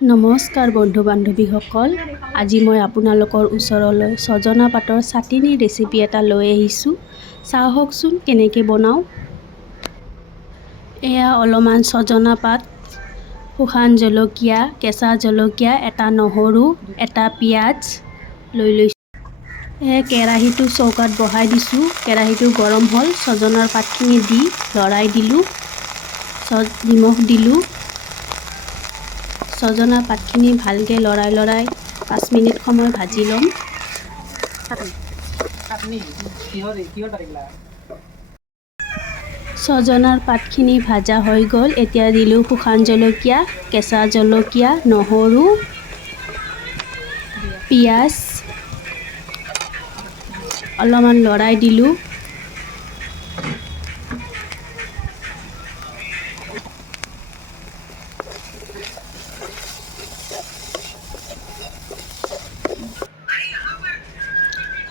নমস্কাৰ বন্ধু বান্ধৱীসকল, আজি মই আপোনালোকৰ ওচৰলৈ ছজনা পাতৰ চাটনি ৰেচিপি এটা লৈ আহিছোঁ। চাওকচোন কেনেকৈ বনাওঁ। এয়া অলপমান ছজনা পাত, শুকান জলকীয়া, কেঁচা জলকীয়া, এটা নহৰু, এটা পিঁয়াজ লৈ লৈছোঁ। কেৰাহীটো চৌকাত বহাই দিছোঁ। কেৰাহীটো গৰম হ'ল, ছজনাৰ পাতখিনি দি লৰাই দিলোঁ। নিমখ দিলোঁ। ছজনা পাতখিনি ভালকৈ লৰাই 5 মিনিট সময় ভাজি ল'ম। ছজনাৰ পাতখিনি ভাজা হৈ গ'ল। এতিয়া দিলোঁ শুকান জলকীয়া, কেঁচা জলকীয়া, নহৰু, পিঁয়াজ, অলপমান লৰাই দিলোঁ।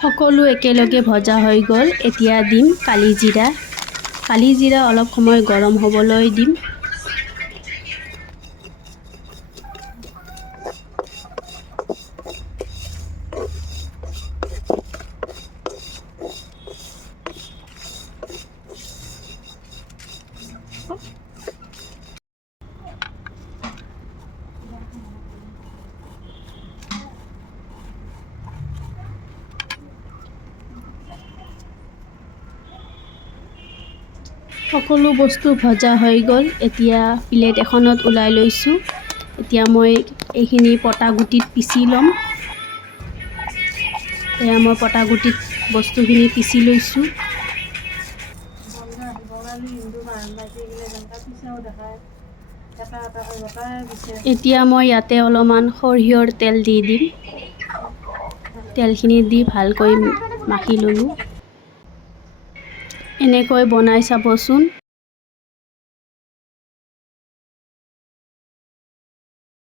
সকলো একেলগে ভজা হৈ গ'ল। এতিয়া দিম কালি জিৰা অলপ সময় গৰম হ'বলৈ দিম। সকলো বস্তু ভজা হৈ গ'ল। এতিয়া প্লেট এখনত ওলাই লৈছোঁ। এতিয়া মই এইখিনি পটাগুটিত পিচি ল'ম। এয়া মই পটাগুটিত বস্তুখিনি পিচি লৈছোঁ। এতিয়া মই ইয়াতে অলপমান সৰিয়হৰ তেল দি দিম। তেলখিনি দি ভালকৈ মাখি ল'লোঁ। এনেকৈ বনাই চাবচোন,